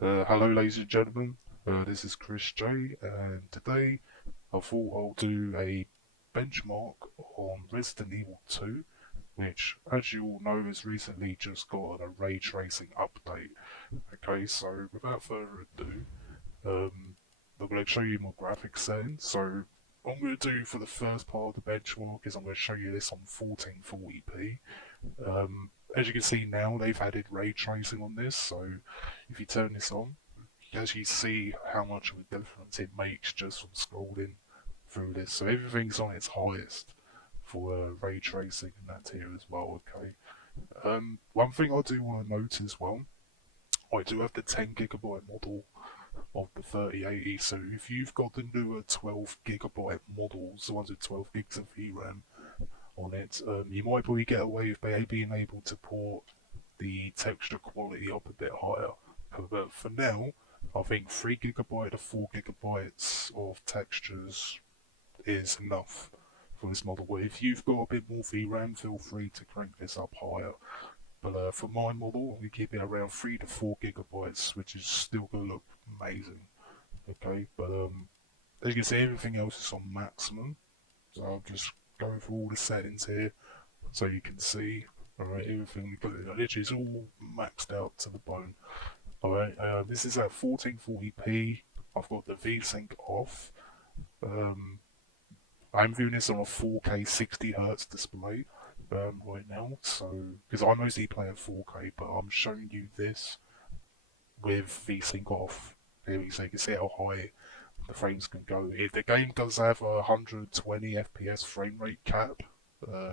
Hello ladies and gentlemen, this is Chris J, and today I thought I'll do a benchmark on Resident Evil 2, which as you all know has recently just got a ray tracing update. Okay, so without further ado, I'm going to show you my graphics settings. So what I'm going to do for the first part of the benchmark is I'm going to show you this on 1440p. As you can see now, they've added ray tracing on this, so if you turn this on, you can actually see how much of a difference it makes just from scrolling through this. So everything's on its highest for ray tracing and that here as well, okay. One thing I do want to note as well, I do have the 10GB model of the 3080, so if you've got the newer 12GB models, the ones with 12 gigs of VRAM on it, you might probably get away with being able to port the texture quality up a bit higher. But for now, I think 3GB to 4GB of textures is enough for this model. But if you've got a bit more VRAM, feel free to crank this up higher. But for my model, we keep it around 3 to 4GB, which is still going to look amazing. Okay, but as you can see, everything else is on maximum. So I'll just go through all the settings here so you can see. Alright, everything literally is all maxed out to the bone. Alright, this is at 1440p. I've got the VSync off. I'm viewing this on a 4K 60Hz display right now, so because I mostly play at 4K, but I'm showing you this with VSync off. Here so you can see how high the frames can go. If the game does have a 120 FPS frame rate cap,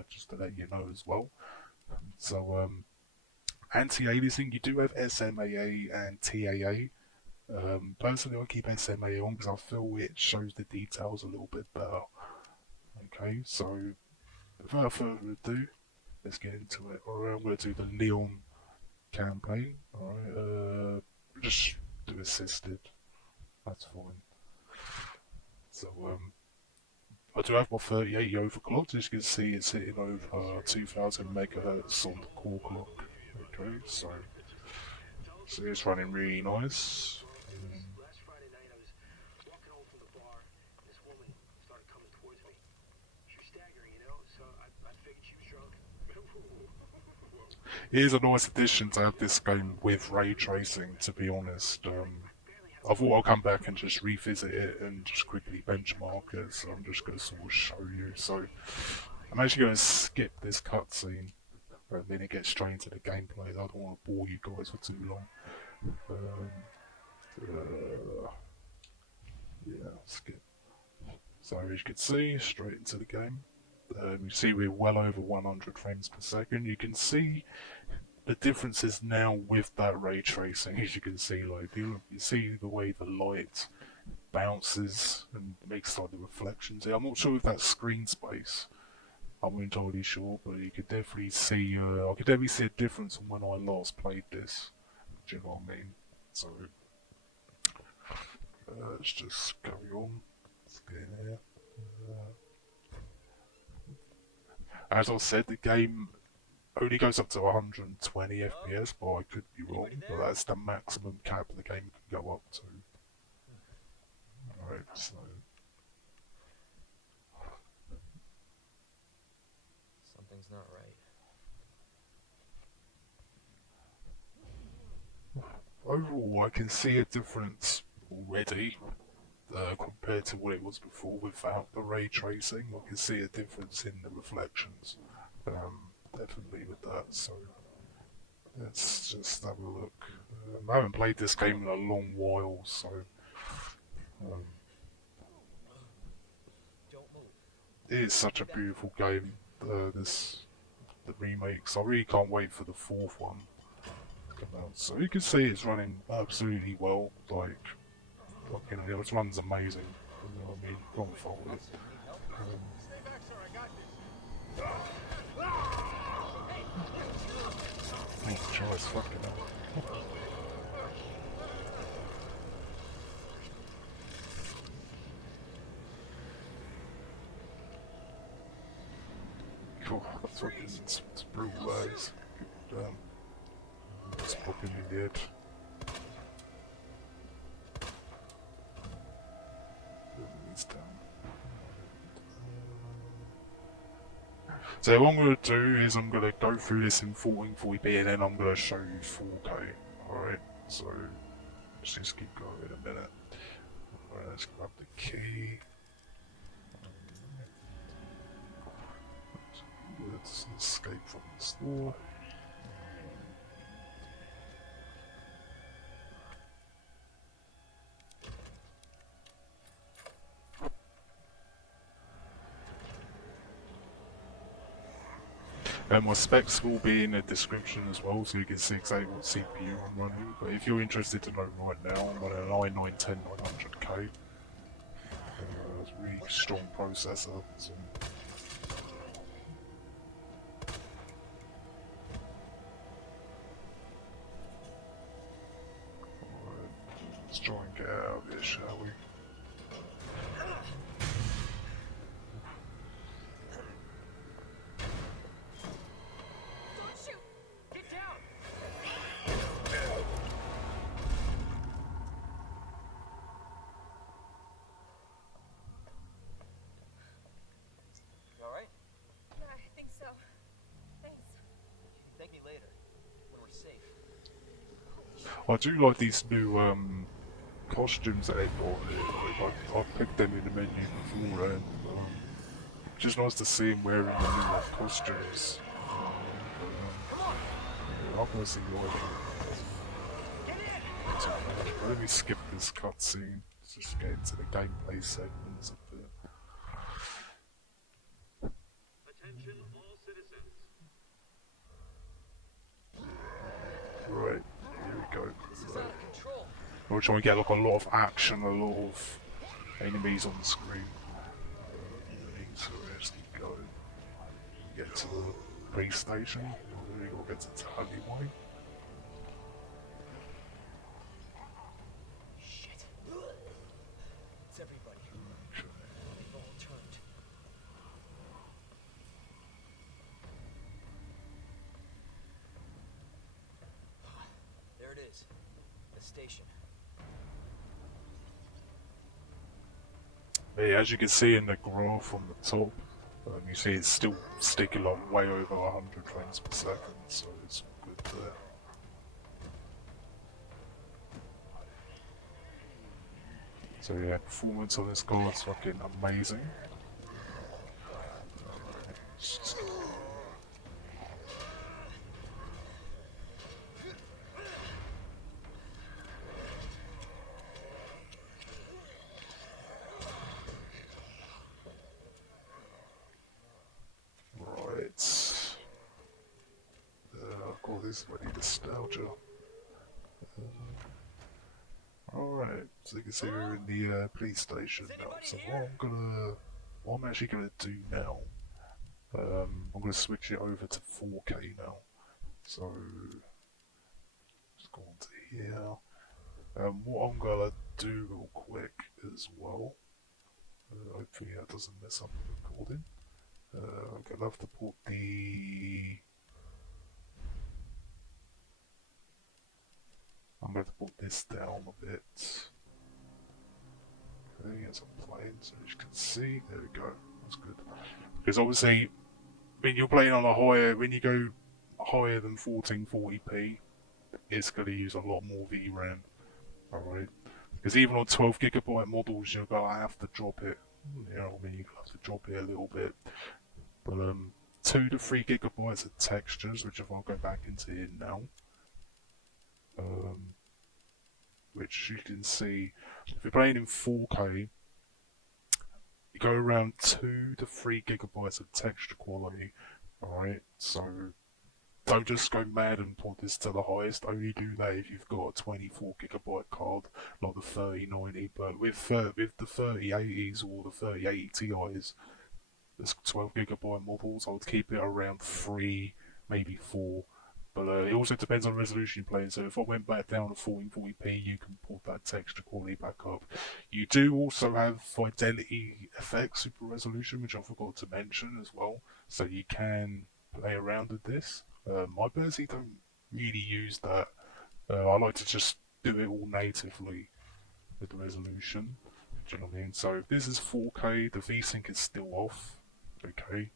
just to let you know as well. So anti-aliasing, you do have SMAA and TAA. Personally, I keep SMAA on because I feel it shows the details a little bit better. Okay, so without further ado, let's get into it. Alright, I'm going to do the Leon campaign. Alright, just do assisted. That's fine. So, I do have my 3080 overclocked. As you can see, it's hitting over 2000 megahertz on the core clock. Okay, so it's running really nice. It is a nice addition to have this game with ray tracing, to be honest. I thought I'll come back and just revisit it and just quickly benchmark it, so I'm just going to sort of show you. So I'm actually going to skip this cutscene and then it gets straight into the gameplay. I don't want to bore you guys for too long. Yeah, skip. So as you can see, straight into the game. You see we're well over 100 frames per second. You can see the differences now with that ray tracing. As you can see, like you see the way the light bounces and makes like the reflections. I'm not sure if that's screen space. I'm not entirely sure, but you could definitely see. I could definitely see a difference from when I last played this. Do you know what I mean? So let's just carry on. Let's get in here. As I said, the game only goes up to 120 FPS, but I could be wrong. But that's the maximum cap the game can go up to. Alright, so something's not right. Overall, I can see a difference already compared to what it was before without the ray tracing. I can see a difference in the reflections. Definitely with that, so let's just have a look. I haven't played this game in a long while, so it is such a beautiful game, the remakes. I really can't wait for the fourth one to come out. So you can see it's running absolutely well, like fucking hell, it runs amazing, you know what I mean, wrong fault with it. Oh, Charles, fucking hell. Cool, that's fucking, it's brutal, guys. Just popping in the head. So what I'm going to do is I'm going to go through this in 1440p and then I'm going to show you 4K. Alright, so let's just keep going in a minute. Alright, let's grab the key. Let's escape from the store. And my specs will be in the description as well, so you can see exactly what CPU I'm running. But if you're interested to know right now, I'm running an i9 10900K. It's a really strong processor. So. Let's try and get out of here, shall we? I do like these new costumes that they bought. I picked them in the menu beforehand. Just nice to see him wearing the new costumes. I'm gonna see what let me skip this cutscene. Let's just get into the gameplay segments of it. Attention all citizens. Right, here we go. We're trying to get like a lot of action, a lot of enemies on the screen. So let's keep going. Get to the base station. Then we gotta get to Alleyway. Shit. It's everybody. They've all turned. There it is. The station. Yeah, as you can see in the graph on the top, you see it's still sticking like way over 100 frames per second, so it's good there. So yeah, performance on this car is fucking amazing. This is bloody nostalgia. Alright, so you can see we're in the police station now. So what I'm actually gonna do now, I'm gonna switch it over to 4K now. So let's go on to here. What I'm gonna do real quick as well, hopefully that doesn't mess up the recording. I'm gonna have to put I'm going to put this down a bit. Okay, as I'm playing, so as you can see, there we go. That's good. Because obviously, when you're playing on a higher, when you go higher than 1440p, it's going to use a lot more VRAM. Alright? Because even on 12GB models, you're going to have to drop it. You know, I mean, you have to drop it a little bit. But 2 to 3GB of textures, which if I'll go back into here now. Which you can see, if you're playing in 4K, you go around 2 to 3GB of texture quality. Alright, so don't just go mad and put this to the highest. Only do that if you've got a 24GB card, like the 3090. But with the 3080s or the 3080 Ti's, there's 12GB models. I would keep it around 3, maybe 4. But it also depends on the resolution you're playing. So if I went back down to 1440p, you can put that texture quality back up. You do also have Fidelity effects super resolution, which I forgot to mention as well. So you can play around with this. I personally don't really use that. I like to just do it all natively with the resolution. Do you know what I mean? So if this is 4K, the VSync is still off. Okay,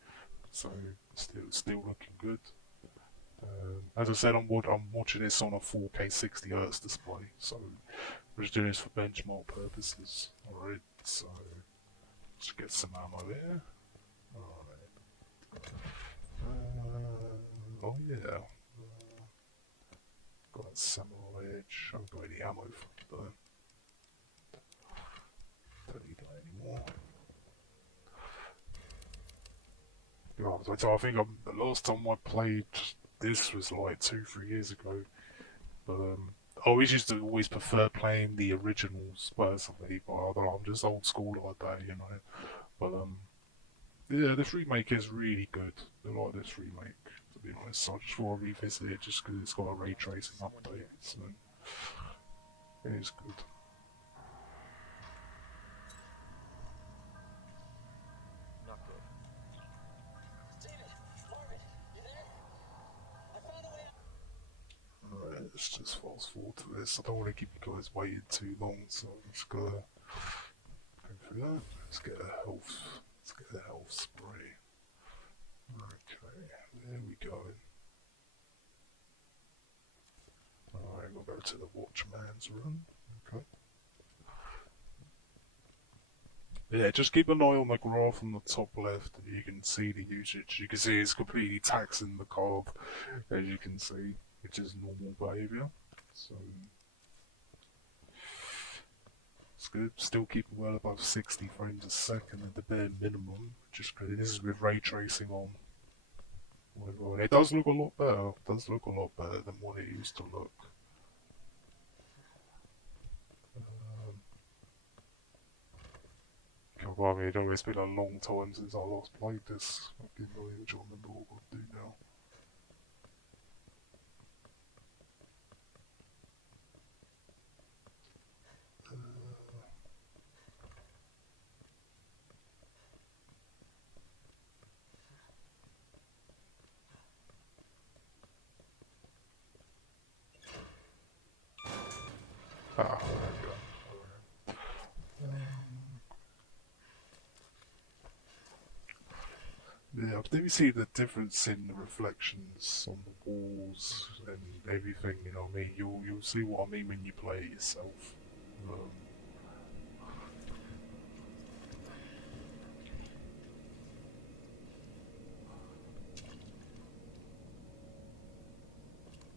so Still looking good. As I said, I'm watching this on a 4K 60Hz display, so we're just doing this for benchmark purposes. Alright, so let's get some ammo here. Alright. Oh yeah. Got that samurai edge. I haven't got any ammo for it though. Don't need that anymore. So I think the last time I played this was like 2-3 years ago. But I always prefer playing the originals personally, but I don't know, I'm just old school like that, you know. But yeah, this remake is really good. I like this remake, to be honest. So I just want to revisit it just because it's got a ray tracing update, so it is good. Not good. David, Marvin, you there? I found a way out. Alright, let's just fast forward to this. I don't want to keep you guys waiting too long, so I'm just gonna go through that. Let's get a health spray. Okay, there we go. Alright, we'll go to the Watchman's room. Okay. Yeah, just keep an eye on the graph on the top left. You can see the usage. You can see it's completely taxing the card, as you can see, which is normal behaviour. So it's good. Still keep it well above 60 frames a second at the bare minimum. Just because this is with ray tracing on. It does look a lot better. It does look a lot better than what it used to look. I mean, it's always been a long time since I last played this. I can't really remember what I'll do now. There we go. Yeah, but then you see the difference in the reflections on the walls and everything, you know what I mean? You'll see what I mean when you play it yourself.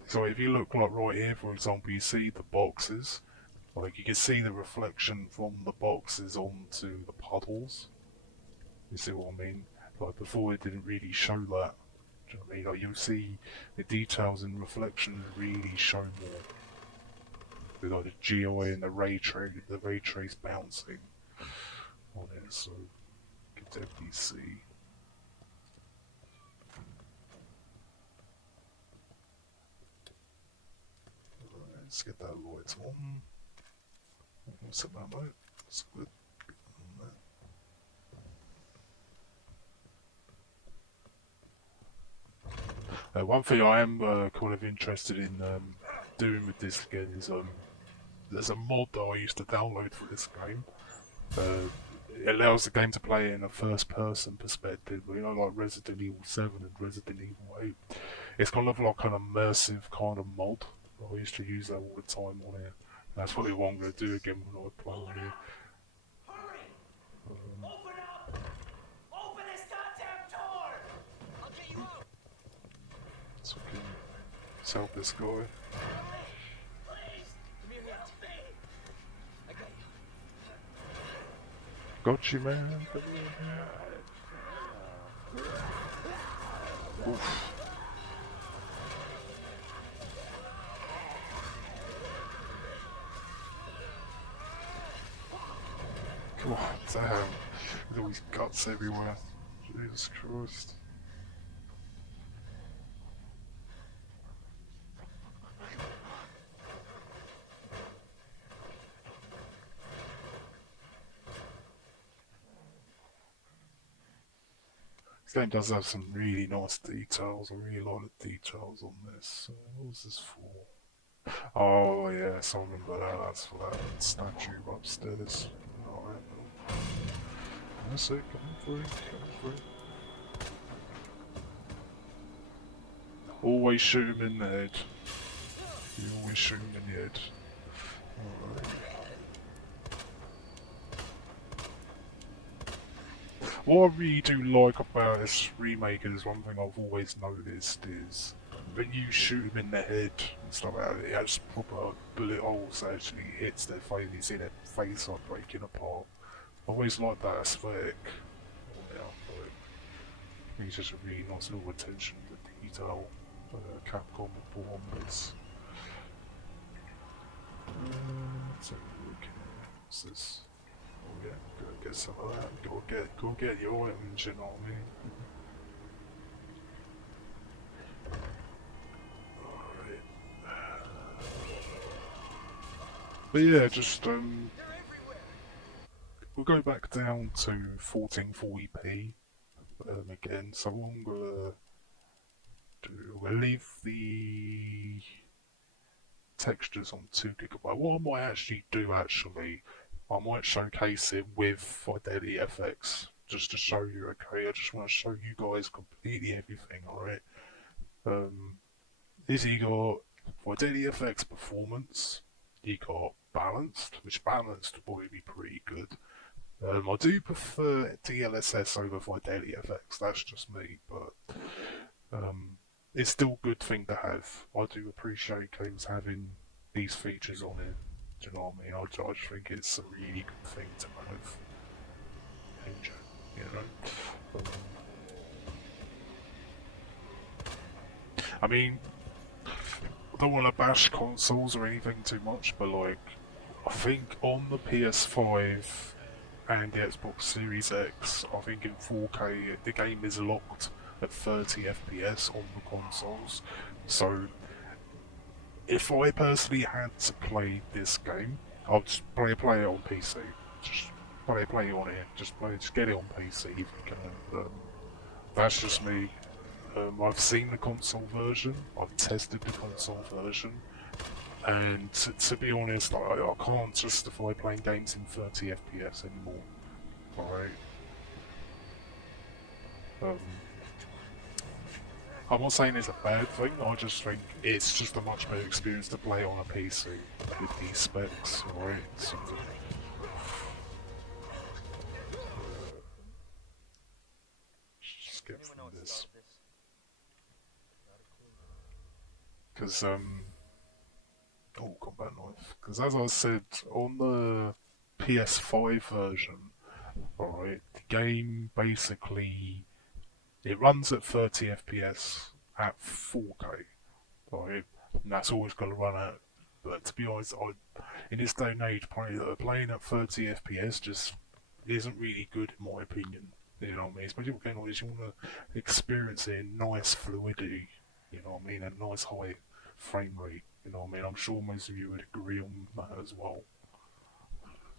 So if you look like right here, for example, you see the boxes. Like you can see the reflection from the boxes onto the puddles. You see what I mean? Like before, it didn't really show that. Do you know what I mean? Like you'll see the details and reflections really show more. With like the GOA and the ray trace bouncing on it, so you can definitely see. Right, let's get that light on. Set that light. That's good. One thing I am kind of interested in doing with this again is there's a mod that I used to download for this game. It allows the game to play in a first-person perspective, you know, like Resident Evil 7 and Resident Evil 8. It's kind of like an immersive kind of mod. I used to use that all the time on here. That's probably what I'm going to do again when I play on here. Hurry! Open up! Open this goddamn door! I'll get you out! It's okay. Let's help this guy. Please! Give me your hand. I got you. Got you, man. Oof. God damn. With all these guts everywhere. Jesus Christ. This game does have some really nice details. I really like the details on this. What was this for? Oh yes, I remember that. That's for that statue upstairs. Alright. That's it, coming through. Always shoot him in the head. You always shoot him in the head. Alright. What I really do like about this remake is one thing I've always noticed is when you shoot him in the head and stuff like that, it has proper bullet holes that actually hits their face. You see their face like breaking apart. I always like that aesthetic. Yeah, but it's just a really nice little attention to detail. Capcom put on this. Let's have a look here. What's this? Oh yeah, gotta get some of that. Go get your items, you know what I mean? Alright. But yeah, just we'll go back down to 1440p again. So what I'm gonna do, we'll leave the textures on 2GB. What I might actually do I might showcase it with Fidelity FX just to show you. Okay, I just want to show you guys completely everything. Alright. Is you got Fidelity FX performance. You got balanced, which balanced would probably be pretty good. I do prefer DLSS over Fidelity FX. That's just me, but it's still a good thing to have. I do appreciate games having these features on it. Do you know what I mean? I just think it's a really good thing to have. You know? I mean, I don't want to bash consoles or anything too much, but like, I think on the PS5 and the Xbox Series X, I think in 4K, the game is locked at 30 FPS on the consoles. So, if I personally had to play this game, I'll just play it on PC. Just play it on it. Just get it on PC if you can. That's just me. I've seen the console version. I've tested the console version, and to be honest, I can't justify playing games in 30 FPS anymore. Alright. I'm not saying it's a bad thing, I just think it's just a much better experience to play on a PC with these specs, alright? So, just get through this. Because, oh, combat knife. Because as I said, on the PS5 version, alright, the game basically, it runs at 30 FPS at 4K, right? And that's always going to run at. But to be honest, in this day and age, playing at 30 FPS just isn't really good in my opinion. You know what I mean? Especially with game like this, you want to experience it in nice fluidity. You know what I mean? And nice high frame rate. You know what I mean? I'm sure most of you would agree on that as well.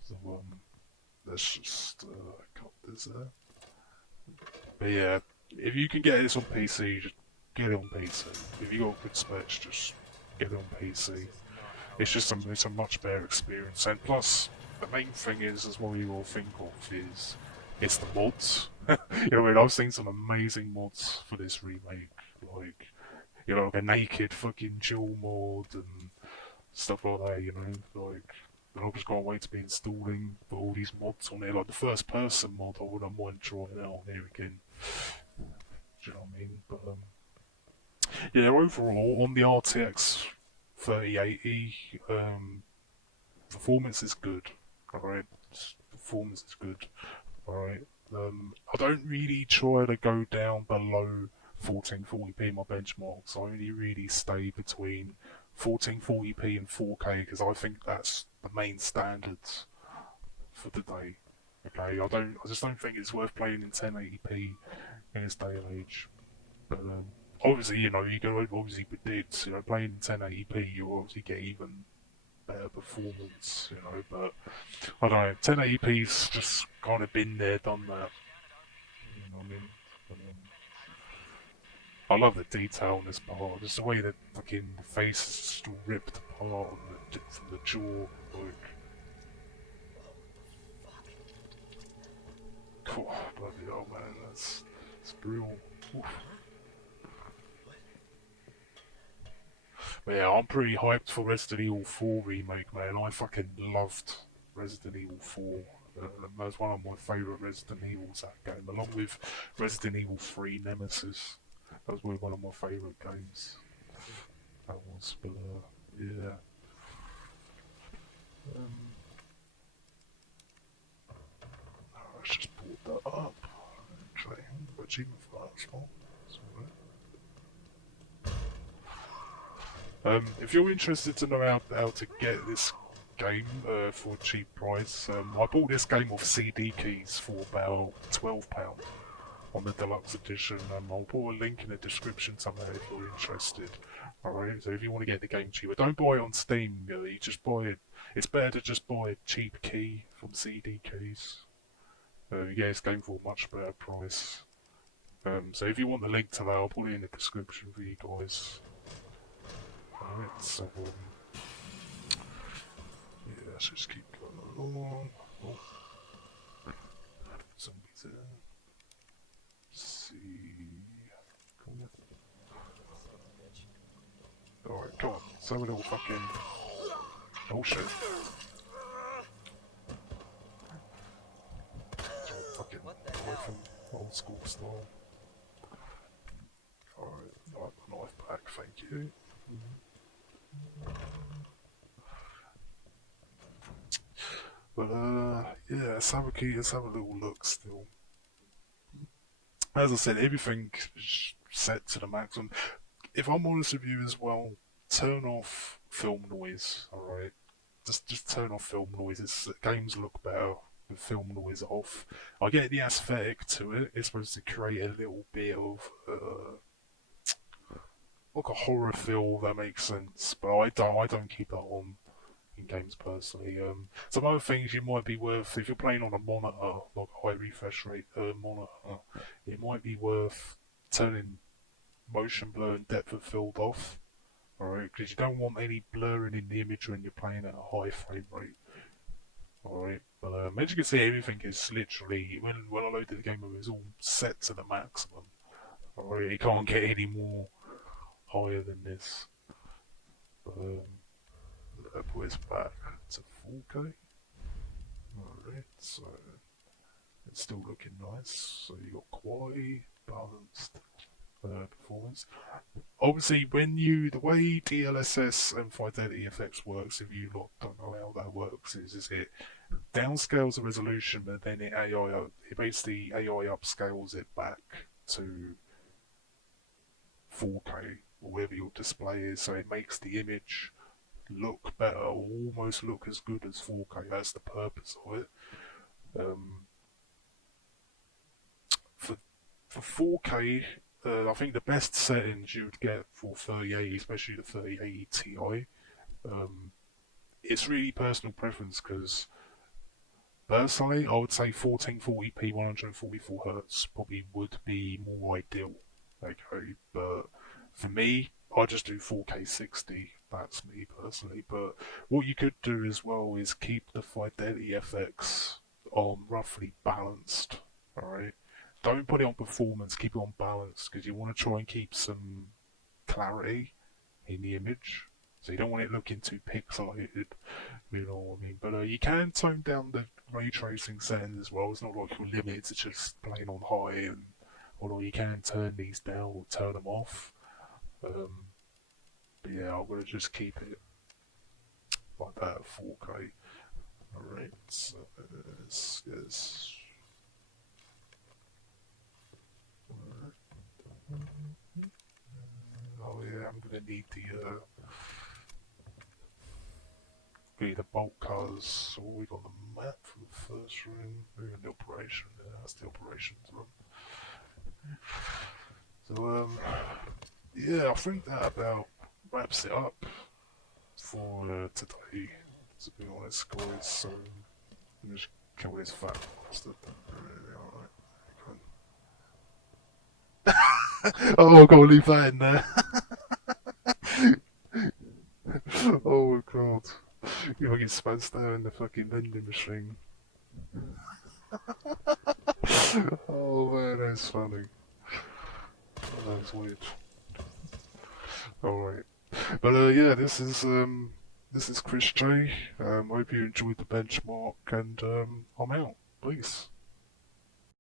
So let's just cut this there. But yeah. If you can get this on PC, just get it on PC. If you got good specs, just get it on PC. It's a much better experience. And plus, the main thing is, as well you all think of, is it's the mods. You know what I mean? I've seen some amazing mods for this remake. Like, you know, like a naked fucking chill mod and stuff like that, you know? Like, I just can't wait to be installing all these mods on there. Like the first person mod, I wouldn't mind trying out there again. Do you know what I mean? But yeah, overall on the RTX 3080, performance is good. Alright, performance is good. Alright, I don't really try to go down below 1440p my benchmarks. I only really stay between 1440p and 4K because I think that's the main standards for today. Okay, I just don't think it's worth playing in 1080p in this day and age. But obviously, you know, you can obviously predict, you know, playing in 1080p, you obviously get even better performance, you know. But I don't know, 1080p's just kind of been there, done that. You know what I mean? But, I love the detail in this part, just the way that fucking face is just ripped apart from the jaw, like. Cool, bloody hell, man, that's brutal. Oof. But yeah, I'm pretty hyped for Resident Evil 4 remake, man. I fucking loved Resident Evil 4. That was one of my favourite Resident Evils, that game, along with Resident Evil 3 Nemesis. That was really one of my favourite games. That was, but yeah. Let's just pull that up. Okay, got achievement for that as well. If you're interested to know how to get this game for a cheap price, I bought this game off CDKeys for about £12 on the deluxe edition. I'll put a link in the description somewhere if you're interested. Alright, so if you want to get the game cheaper, don't buy it on Steam. You just buy it. It's better to just buy a cheap key from CDKeys. You get this game for a much better price. So if you want the link to that, I'll put it in the description for you guys. Alright, so yeah, let's just keep going along. Oh. Zombies there. Let's see. Come on. Alright, come on. Let's have a little fucking. Oh shit. Fucking away from old school style. Alright, I'd like the knife back, thank you. But yeah, let's have a little look still. As I said, everything's set to the maximum. If I'm honest with you as well, turn off film noise, alright? Just turn off film noise. Games look better with film noise off. I get the aesthetic to it. It's supposed to create a little bit of like a horror feel, that makes sense. But I don't keep that on in games personally. Some other things you might be worth, if you're playing on a monitor, like a high refresh rate monitor, it might be worth turning motion blur and depth of field off. Alright, because you don't want any blurring in the image when you're playing at a high frame rate. Alright, but as you can see, everything is literally, when I loaded the game, it was all set to the maximum. Alright, you can't get any more higher than this. That puts back to 4K. Alright, so it's still looking nice. So you got quality, balanced performance. Obviously, the way DLSS and Fidelity effects works, if you lot don't know how that works, is it downscales the resolution, but then it basically AI upscales it back to 4K, or whatever your display is, so it makes the image look better, or almost look as good as 4K. That's the purpose of it. For 4K, I think the best settings you'd get for 3080, especially the 3080 Ti, it's really personal preference, because personally I would say 1440p 144Hz probably would be more ideal. Okay, but for me, I just do 4K 60. That's me personally. But what you could do as well is keep the Fidelity FX on roughly balanced. Alright? Don't put it on performance, keep it on balance, because you want to try and keep some clarity in the image. So you don't want it looking too pixelated, you know what I mean? But you can tone down the ray tracing settings as well. It's not like you're limited to just playing on high, and although you can turn these down or turn them off. But yeah, I'm going to just keep it like that at 4K. Alright, so yes. Oh yeah, I'm going to need the bulk cars. So we got the map for the first room. Moving the operation. That's the operations room. So yeah, I think that about wraps it up for today, to be honest, guys. So let me just kill this fat bastard. Oh, I've got to leave that in there. Oh god. If I get spazzed there in the fucking vending machine. Oh man, that's funny. Oh, that's weird. Alright. But yeah, this is Chris J. Hope you enjoyed the benchmark, and I'm out. Peace.